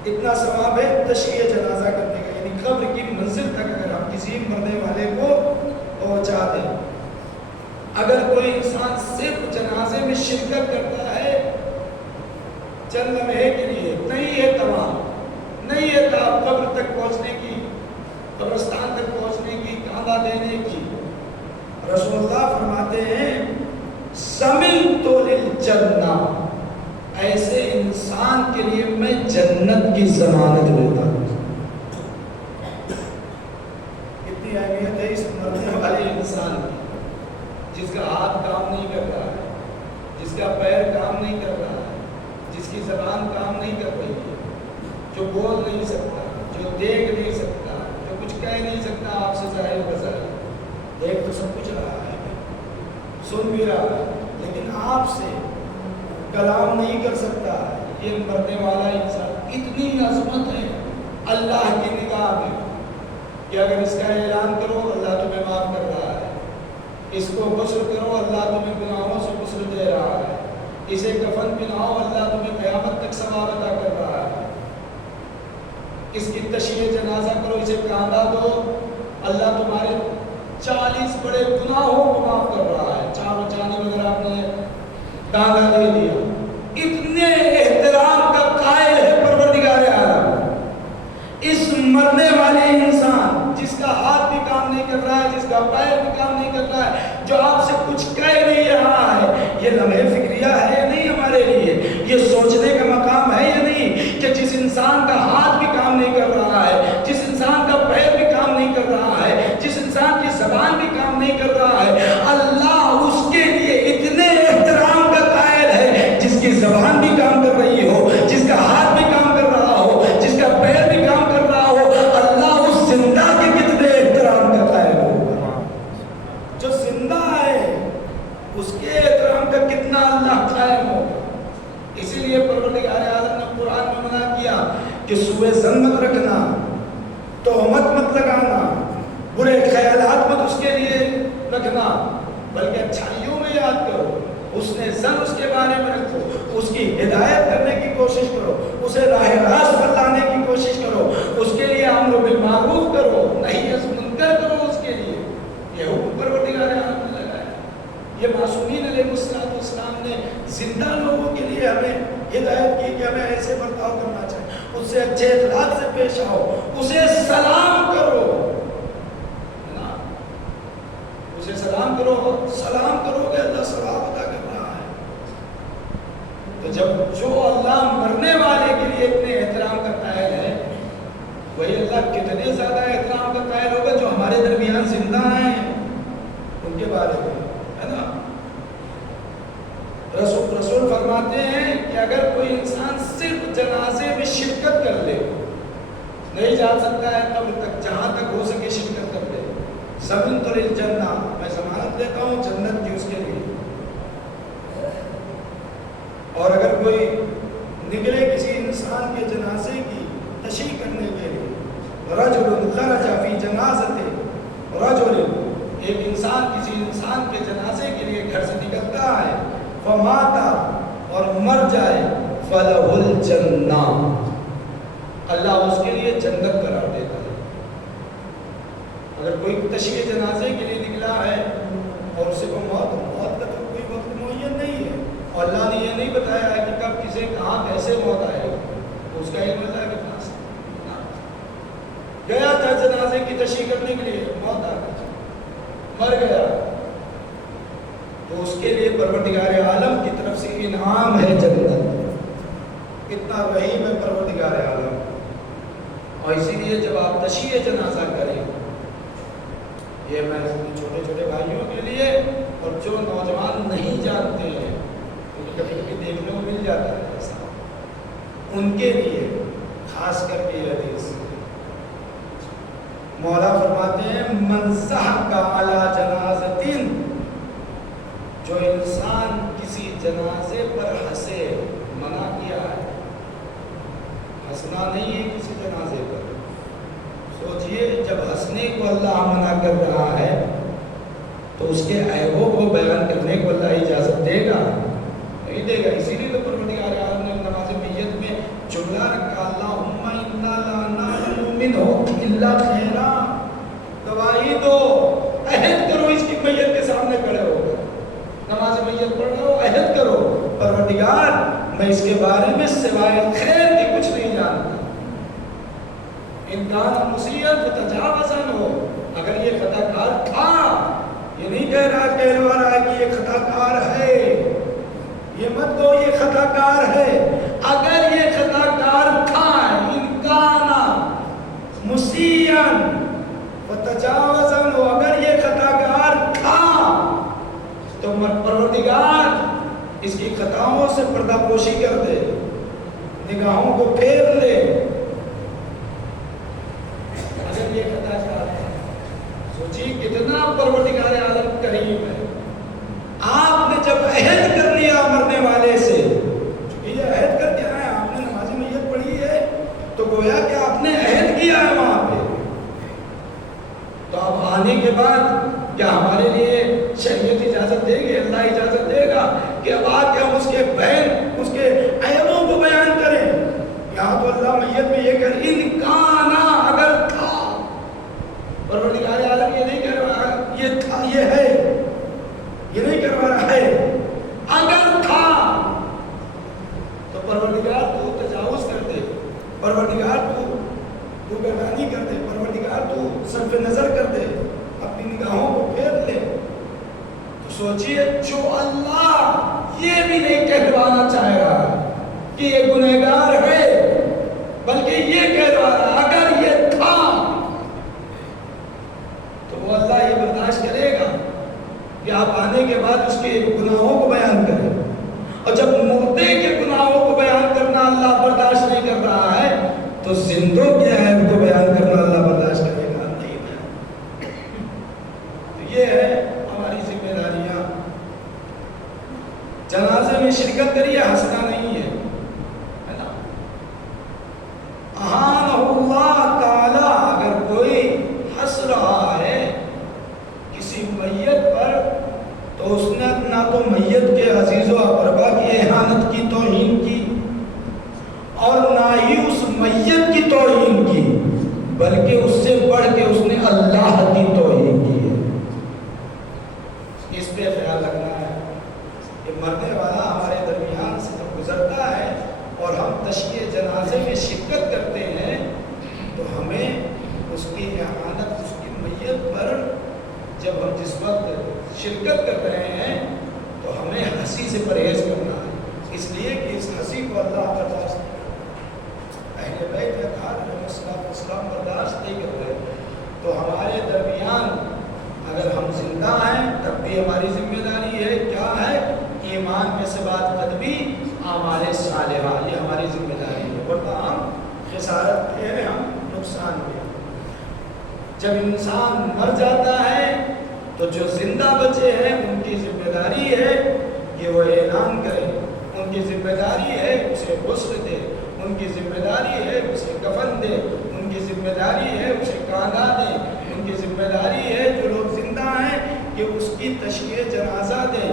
اتنا ثواب ہے تشییع جنازہ کرنے کا، یعنی قبر کی منزل تک اگر ہم کسی مرنے والے کو پہنچا دیں۔ اگر کوئی انسان صرف جنازے میں شرکت کرتا ہے چند لمحے کے لیے، نہیں ہے تمام، نہیں ہے قبر تک پہنچنے کی، قبرستان تک پہنچنے کی، کاندھا دینے کی، رسول اللہ فرماتے ہیں ضمنت للجنہ، ایسے انسان کے لیے میں جنت کی ضمانت دیتا ہوں۔ کتنی اہمیت ہے اس مرنے والے انسان کی، جس کا ہاتھ کام نہیں کر رہا ہے، جس کا پیر کام نہیں کر رہا ہے، جس کی زبان کام نہیں کر رہی ہے، جو بول نہیں سکتا، جو دیکھ نہیں سکتا، جو کچھ کہہ نہیں سکتا آپ سے ظاہر بظاہر، دیکھ تو سب کچھ رہا ہے، سن بھی رہا ہے، لیکن آپ سے کلام نہیں کر سکتا، یہ مرنے والا انسان، اتنی عظمت ہے اللہ کی نگاہ میں کہ اگر اس کا اعلان کرو اللہ تمہیں معاف کر رہا ہے، اس کو غسل کرو اللہ تمہیں گناہوں سے غسل دے رہا ہے، اسے کفن پہناؤ اللہ تمہیں قیامت تک ثواب عطا کر رہا ہے، اس کی تشییع جنازہ کرو، اسے کاندھا دو، اللہ تمہارے 40 بڑے گناہوں کو معاف کر رہا ہے، چاروں جانب اگر آپ نے کاندھا دے دیا۔ اتنے احترام کا قائل ہے پروردگار عالم اس مرنے والے انسان، جس کا ہاتھ بھی کام نہیں کر رہا ہے، جس کا پیر بھی کام نہیں کر رہا ہے، جو آپ سے کچھ کہہ نہیں رہا ہے۔ یہ لمحے فکریہ ہے یا نہیں ہمارے لیے؟ یہ سوچنے کا مقام ہے یا نہیں کہ جس انسان کا ہاتھ بھی کام نہیں کر رہا ہے، جس انسان کا پیر بھی کام نہیں کر رہا ہے، جس انسان کی زبان بھی کام نہیں کر رہا ہے، اللہ اس کے لیے اتنے احترام کا قائل ہے، جس کی زبان بھی کام کر رہی ہو، جس کا ہاتھ بھی کام کر رہا ہو، جس کا پیر بھی کام کر رہا ہو، اللہ اس زندہ کے کتنے احترام کا قائل ہو۔ جو زندہ ہے اس کے احترام کا کتنا اللہ قائم ہو۔ اسی لیے پروردگار عالم نے قرآن میں منع کیا کہ سوء ظن مت رکھنا، تہمت مت لگانا، برے خیالات مت اس کے لیے رکھنا، بلکہ اچھائیوں میں یاد کرو، حسن ظن اس کے بارے میں رکھو، اس کی ہدایت کرنے کی کوشش کرو، اسے راہ راست پر لانے کی کوشش کرو، اس کے لیے امر بالمعروف کرو، نہی از منکر کرو اس کے لیے۔ یہ حکم پروردگار عالم نے لگایا۔ یہ معصومین علیہ السلام نے زندہ لوگوں کے لیے ہمیں ہدایت کی کہ ہمیں ایسے برتاؤ کرنا چاہیے، اس سے اچھے اخلاق سے پیش آؤ، اسے سلام کرو، اسے سلام کرو، سلام کرو گے اللہ ثواب عطا کر رہا ہے۔ تو جب جو اللہ مرنے والے کے لیے اتنے احترام کا قائل ہے، وہی اللہ کتنے زیادہ احترام کا قائل ہوگا جو ہمارے درمیان زندہ ہیں ان کے بارے میں، ہے نا؟ رسول فرماتے ہیں کہ اگر کوئی انسان صرف جنازے میں شرکت کر لے، نہیں جا سکتا ہے قبر تک، جہاں تک ہو سکے شرکت کر لے، ضمنت للجنہ، میں ضمانت لیتا ہوں جنت کی اس کے لیے۔ اور اگر کوئی نکلے کسی انسان کے جنازے کی تشییع کرنے کے لیے، رجل خرج فی جنازۃ رجل، ایک انسان کسی انسان کے جنازے کے لیے گھر سے نکلتا ہے، فمات، اور مر جائے، فلہ الجنہ، اللہ اس کے لیے جنت قرار دیتا ہے۔ اگر کوئی تشییع جنازے کے لیے نکلا ہے اور اسے کو موت کا تو کوئی وقت معین نہیں ہے، اور اللہ نے یہ نہیں بتایا ہے کہ کب کسے کہاں کیسے موت آئے گا، تو اس کا علم اللہ کے پاس گیا تھا جنازے کی تشییع کرنے کے لیے، موت آ گئی، مر گیا، تو اس کے لیے پروردگار عالم کی طرف سے انعام ہے جنت، اتنا رحیم ہے پروردگار عالم۔ اور اسی لیے جب آپ تشییع جنازہ کریں، یہ میں چھوٹے چھوٹے بھائیوں کے لیے اور جو نوجوان نہیں جانتے ہیں، کبھی کبھی دیکھنے کو مل جاتا ہے ایسا، ان کے لیے خاص کر کے یہ حدیث مولا فرماتے ہیں من ضحک علی جنازۃ، جو انسان کسی جنازے پر ہنسے، منع کیا ہے، ہنسنا نہیں ہے کسی جنازے پر۔ سوچئے جب ہنسنے کو اللہ منع کر رہا ہے تو اس کے عیبوں کو بیان کرنے کو اللہ اجازت دے گا؟ نہیں دے گا۔ اسی لیے تو پروردگار عالم نے نماز میت میں جملہ رکھا، اللہم انا لا نعلم منہ الا خیرا، گواہی دو، عہد کرو اس کی میت کے سامنے کھڑے ہو کر، نماز میت پڑھ رہے ہو، عہد کرو پروردگار میں اس کے بارے میں سوائے خیر کی کچھ نہیں جانتا، انکان مصیبت تجاوزن ہو، اگر یہ خطا کار تھا، یہ نہیں کہہ رہا کہلوا رہا ہے کہ یہ خطا کار ہے، یہ مت کہو یہ خطا کار ہے، اگر یہ خطا کار تھا، انکان مصیبت تجاوزن ہو، اگر یہ خطا کار تھا تو پروردگار اس کی خطاؤں سے پردہ پوشی کر دے، نگاہوں کو پھیر لے۔ اگر یہ خطا کار ہے، سوچیے کتنا پروردگار عالم کریم ہے۔ آپ نے جب عہد کر لیا مرنے والے سے، چونکہ یہ عہد کر کے آئے، آپ نے نماز میت پڑھی ہے تو گویا کہ آپ نے عہد کیا ہے وہاں پہ، تو اب آنے کے بعد کیا ہمارے لیے شریعت اجازت دے گی، اللہ اجازت دے گا کہ اب آ کے ہم اس کے بہن اس کے عیبوں کو بیان کریں؟ یہاں تو اللہ میت میں یہ کر انکانا، اگر تھا، پروردگار عالم یہ نہیں کہہ رہا یہ تھا، یہ ہے، یہ نہیں کروا رہا ہے، اگر تھا تو پروردگار تو تجاوز کر دے، پروردگار تو گردانی کر دے، پروردگار تو صرف نظر کر دے، اپنی نگاہوں کو پھیر لے۔ تو سوچئے جو اللہ یہ بھی نہیں کہلوانا چاہ رہا کہ یہ گنہگار ہے، بلکہ یہ کہلوا رہا اگر یہ تھا، تو وہ اللہ یہ برداشت کرے گا کہ آپ آنے کے بعد اس کے گناہوں کو بیان کریں، اور جب مردے کے گناہوں کو بیان کرنا اللہ برداشت نہیں کر رہا ہے تو زندوں کے عیب کو بیان کرنا اللہ برداشت کرے گا نہیں بیان۔ تو یہ ہے ہماری ذمہ داریاں، جنازے میں شرکت کریے، ہنسنا نہیں ہے نا۔ احانہ اللہ تعالی، اگر کوئی ہنس رہا ہے کسی میت پر تو اس نے نہ تو میت کے عزیز و اقربا کی احانت کی، توہین کی، اور نہ ہی اس میت کی توہین کی، بلکہ اس سے بڑھ کے اس نے اللہ کی توہین کی ہے۔ اس پہ خیال رکھنا ہے کہ مرنے والا ہمارے درمیان سے جب گزرتا ہے اور ہم تشییع جنازے میں شرکت کرتے ہیں تو ہمیں اس کی احانت، اس کی میت پر جب ہم جس وقت شرکت کر رہے ہیں تو ہمیں ہنسی سے پرہیز کرنا ہے، اس لیے کہ اس ہنسی کو اللہ برداشت اہل بیت اطہار علیہ السلام برداشت نہیں کر رہے، تو ہمارے درمیان اگر ہم زندہ ہیں تب بھی ہماری ذمہ داری ہے، کیا ہے؟ ایمان میں سے بات قدمی، اعمال صالحہ، یہ ہماری ذمہ داری ہے، ورنہ ہم خسارت پہ ہیں، ہم نقصان پہ ہیں۔ جب انسان مر جاتا ہے تو جو زندہ بچے ہیں ان کی ذمہ داری ہے کہ وہ اعلان کریں، ان کی ذمہ داری ہے اسے غسل دے، ان کی ذمہ داری ہے اسے کفن دے، ان کی ذمہ داری ہے اسے کاندھا دے، ان کی ذمہ داری ہے جو لوگ زندہ ہیں کہ اس کی تشییع جنازہ دیں،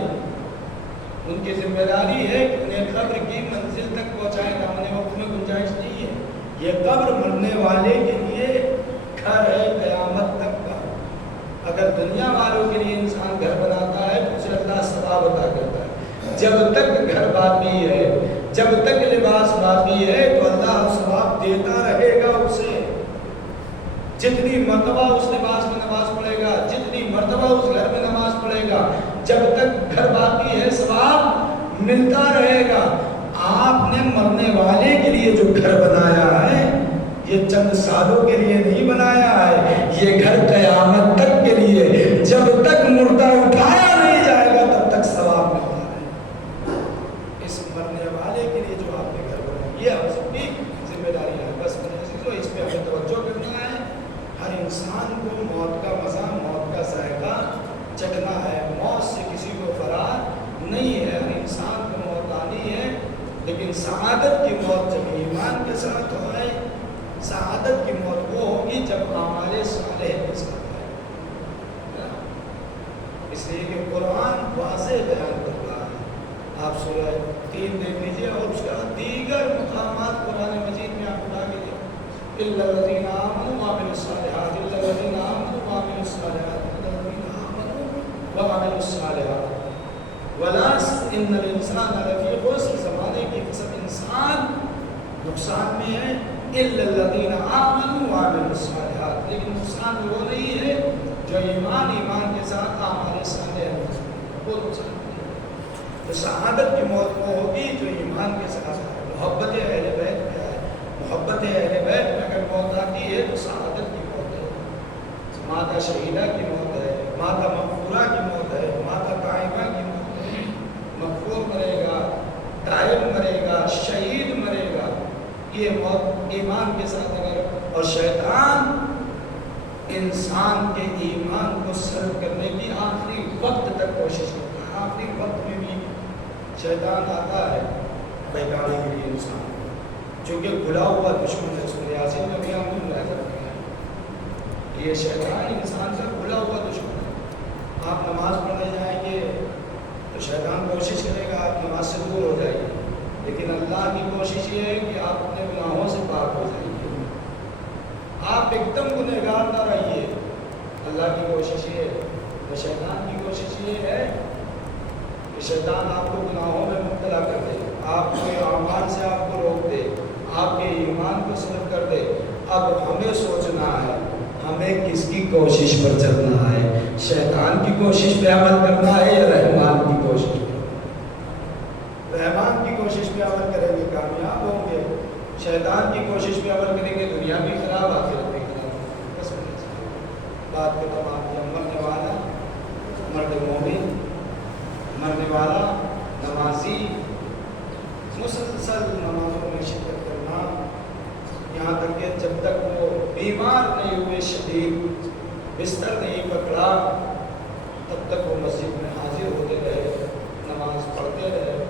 ان کی ذمہ داری ہے کہ انہیں قبر کی منزل تک پہنچائیں۔ دامن وقت میں گنجائش نہیں ہے، یہ قبر مرنے والے کے لیے گھر ہے قیامت تک کا، اگر دنیا والوں کے لیے انسان گھر بناتا ہے تو اسے اللہ ثواب عطا کرتا ہے. جب تک گھر باقی ہے، جب تک لباس باقی ہے تو اللہ ثواب دیتا رہے گا اسے. جتنی مرتبہ اس لباس میں نماز پڑھے گا، جتنی مرتبہ اس گھر میں نماز پڑھے گا، جب تک گھر باقی ہے ثواب ملتا رہے گا. آپ نے مرنے والے کے لیے جو گھر بنایا ہے یہ چند سالوں کے لیے نہیں بنایا ہے، یہ گھر قیامت تک کے لیے. جب تک مردہ اٹھایا نہیں جائے گا تب تک ثواب ملتا ہے. اس مرنے والے کے لیے جو آپ نے گھر بنایا یہ ہم سب کی ذمہ داری ہے. بس اس پہ ہمیں توجہ کرنا ہے. ہر انسان کو موت کا مزہ، موت کا ذائقہ چکھنا ہے. موت سے کسی کو فرار نہیں ہے. ہر انسان کو موت آنی ہے، لیکن سعادت کی موت جب ایمان کے ساتھ ہوئے، سعادت کی موت وہ ہوگی جب اعمال صالح کے ساتھ ہے. اس لیے کہ قرآن واضح بیان کر رہا ہے. آپ سورہ 3 دیکھ لیجیے اور اس کا دیگر مقامات قرآن مجید میں آپ اٹھا کے إلا الذين آمنوا وعملوا الصالحات إلا الذين آمنوا وعملوا الصالحات إلا الذين آمنوا وعملوا الصالحات ولا إن الإنسان لفي خسر. زمانے کی سب انسان نقصان میں ہے. إلا الذين آمنوا وعملوا الصالحات، لیکن نقصان وہ نہیں ہے جو ایمان کے ساتھ اعمال صالح وہ نقصان نہیں ہے. تو سعادت کی موت وہ ہوگی جو ایمان کے ساتھ محبت اہل بیت میں ہے. محبت اہل بیت میں اگر موت آتی ہے تو سعادت کی موت ہے. ماتا شہیدہ کی موت ہے، ماتا مغفورہ کی موت ہے، ماتا طائبہ کی موت ہے. مغفور مرے گا، طائب مرے گا، شہید مرے گا. یہ موت ایمان کے ساتھ اگر. اور شیطان انسان کے ایمان کو سلب کرنے کی آخری وقت تک کوشش کرتا ہے. آخری وقت میں بھی شیطان آتا ہے بہکانے کے لیے انسان، چونکہ بھلا ہوا دشمن ہے. سورہ یاسین میں بھی ہم رہ کرتے ہیں یہ شیطان انسان کا بھلا ہوا دشمن ہے. آپ نماز پڑھنے جائیں گے تو شیطان کوشش کرے گا آپ نماز سے دور ہو جائیے، لیکن اللہ کی کوشش یہ ہے کہ آپ اپنے گناہوں سے پاک ہو جائیے. آپ ایک دم گنہگار نہ رہیے. اللہ کی کوشش یہ ہے. تو شیطان کی کوشش یہ ہے کہ شیطان آپ کو گناہوں میں مبتلا کر دے، آپ کے اعمال سے آپ کو روک دے، آپ کے ایمان کو سلب کر دے. اب ہمیں سوچنا ہے ہمیں کس کی کوشش پر چلنا ہے. شیطان کی کوشش پہ عمل کرنا ہے یا رحمان کی کوشش پہ؟ رحمان کی کوشش پہ عمل کریں گے کامیاب ہوں گے. شیطان کی کوشش پہ عمل کریں گے دنیا بھی خراب، آخرت بھی خراب. بس بات کو تمام کیا. مرنے والا مرد مومن، مرنے والا نمازی، مسلسل نمازوں میں شرکت کرنا، یہاں تک کہ جب تک وہ بیمار نہیں ہوئے، شدید بستر نہیں پکڑا، تب تک وہ مسجد میں حاضر ہوتے رہے، نماز پڑھتے رہے.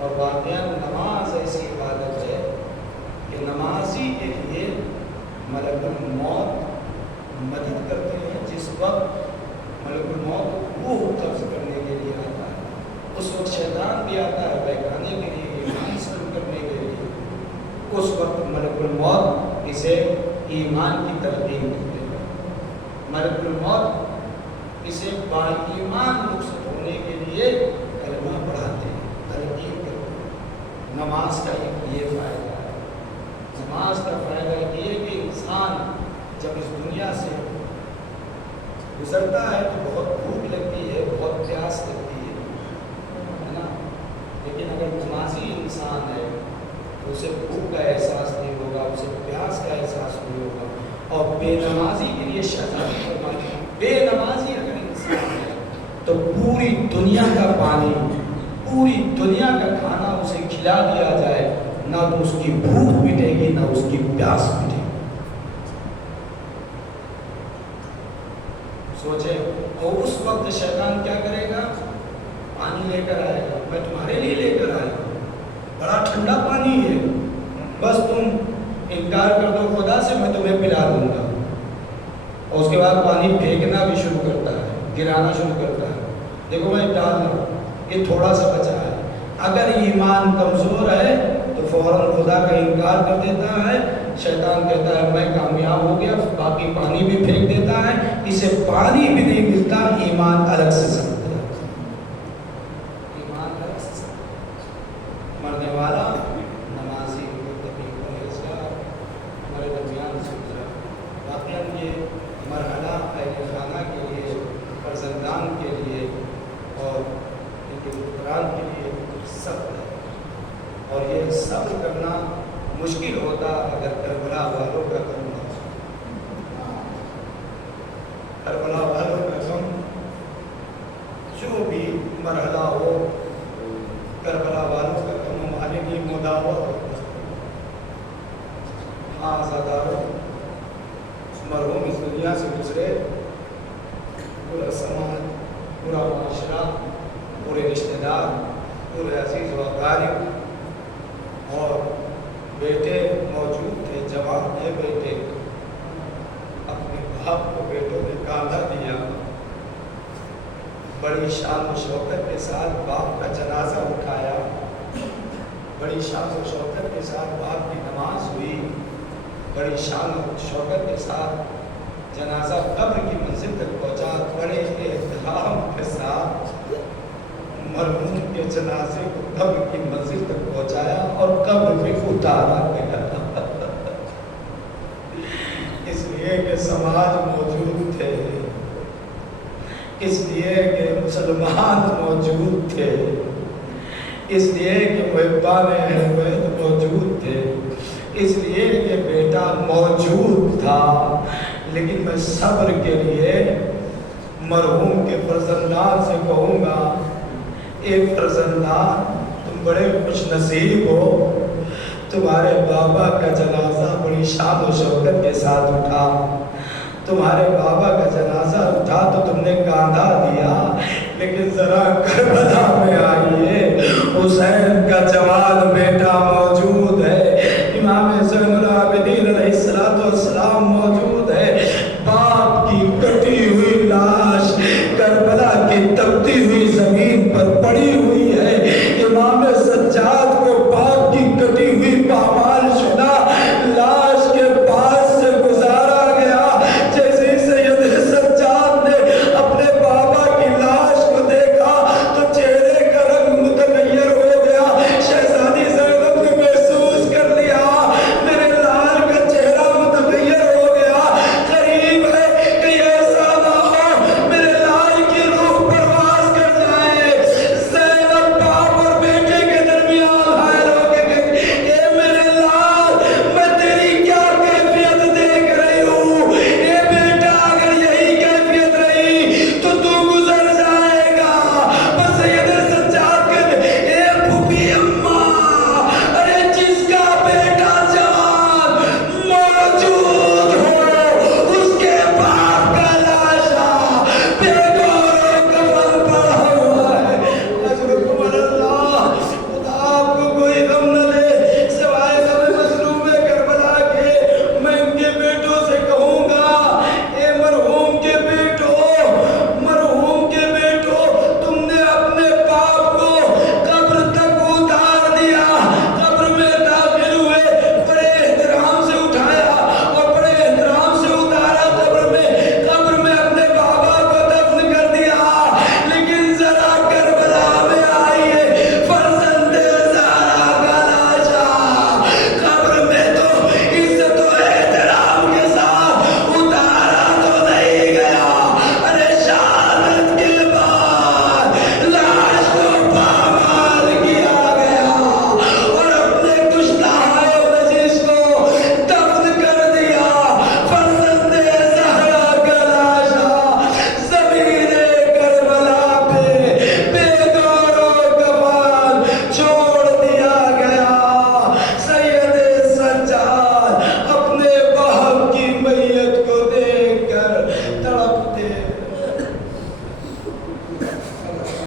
اور واقعہ نماز ایسی عبادت ہے کہ نمازی کے لیے ملک الموت مدد کرتے ہیں. جس وقت ملک الموت روح قبض کرنے کے لیے آتا ہے، اس وقت شیطان بھی آتا ہے بہکانے کے لیے، ایمان سلب کرنے کے لیے. اس وقت ملک الموت اسے ایمان کی تلقین کرتے ہیں. ملک الموت اسے با ایمان رخصت ہونے کے لیے کلمہ پڑھاتے ہیں، تلقین کرتے ہیں. نماز کا یہ فائدہ ہے. نماز کا فائدہ یہ کہ انسان جب اس دنیا سے گزرتا ہے تو بہت بھوک لگتی ہے، بہت پیاس لگتی ہے نا. لیکن اگر نمازی انسان ہے تو اسے بھوک کا احساس نہیں ہوگا، اسے پیاس کا احساس نہیں ہوگا. اور بے نمازی کے لیے شہزادی فرماتی ہے، بے نمازی اگر انسان ہے تو پوری دنیا کا پانی، پوری دنیا کا کھانا اسے کھلا دیا جائے، نہ تو اس کی بھوک مٹے گی نہ اس کی پیاس مٹے گی. سوچے. اور اس وقت شیطان کیا کرے گا؟ پانی لے کر آئے گا. میں تمہارے لیے لے کر آیا ہوں، بڑا ٹھنڈا پانی ہے، بس تم انکار کر دو خدا سے، میں تمہیں پلا دوں گا. اور اس کے بعد پانی پھینکنا بھی شروع کرتا ہے، گرانا شروع کرتا ہے. دیکھو میں ڈال رہا ہوں، یہ تھوڑا سا بچا ہے. اگر ایمان کمزور ہے تو تو فوراً خدا کا انکار کر دیتا ہے. شیطان کہتا ہے میں کامیاب ہو گیا, باقی پانی بھی پھینک دیتا ہے. اسے پانی بھی نہیں ملتا, ایمان الگ سے سمجھتا ہے. ایمان الگ سے سمجھتا ہے. مرنے والا نمازی متقی پرہیزگار ہمارے درمیان سے گزرا. واقعاً یہ مرحلہ اہل خانہ کے لیے, فرزندان کے لیے اور ان کے حکمران کے لیے صبر ہے. اور یہ صبر کرنا مشکل ہوتا اگر کربلا والوں کا غم نہ ہو. کربلا والوں کا غم, جو بھی مرحلہ ہو, کربلا والوں کا غم ہمارے لیے مداوا ہوتا ہے. ہاں آزاداروں, مرحوم اس دنیا سے گزرے, پورا سماج, پورا معاشرہ, پورے رشتہ دار, پورے عزیز و اقارب اور بیٹے موجود تھے, جوان تھے بیٹے. اپنے باپ کو بیٹوں نے کاندھا دیا. بڑی شان و شوکت کے ساتھ باپ کا جنازہ اٹھایا. بڑی شان و شوکت کے ساتھ باپ کی نماز ہوئی. بڑی شان و شوکت کے ساتھ جنازہ قبر کی منزل تک پہنچا. بڑے احترام کے ساتھ مرحوم کے جنازے کو قبر کی منزل تک پہنچایا اور قبر میں اتارا گیا. اس لیے کہ سماج موجود تھے, اس لیے کہ مسلمان موجود تھے, اس لیے کہ محبان اہل بیت موجود تھے, اس لیے کہ بیٹا موجود تھا. لیکن میں صبر کے لیے مرحوم کے فرزندان سے کہوں گا, ایک فرزندان تم بڑے خوش نصیب ہو, تمہارے بابا کا جنازہ بڑی شان و شوکت کے ساتھ اٹھا. تمہارے بابا کا جنازہ اٹھا تو تم نے کاندھا دیا, لیکن ذرا کربلا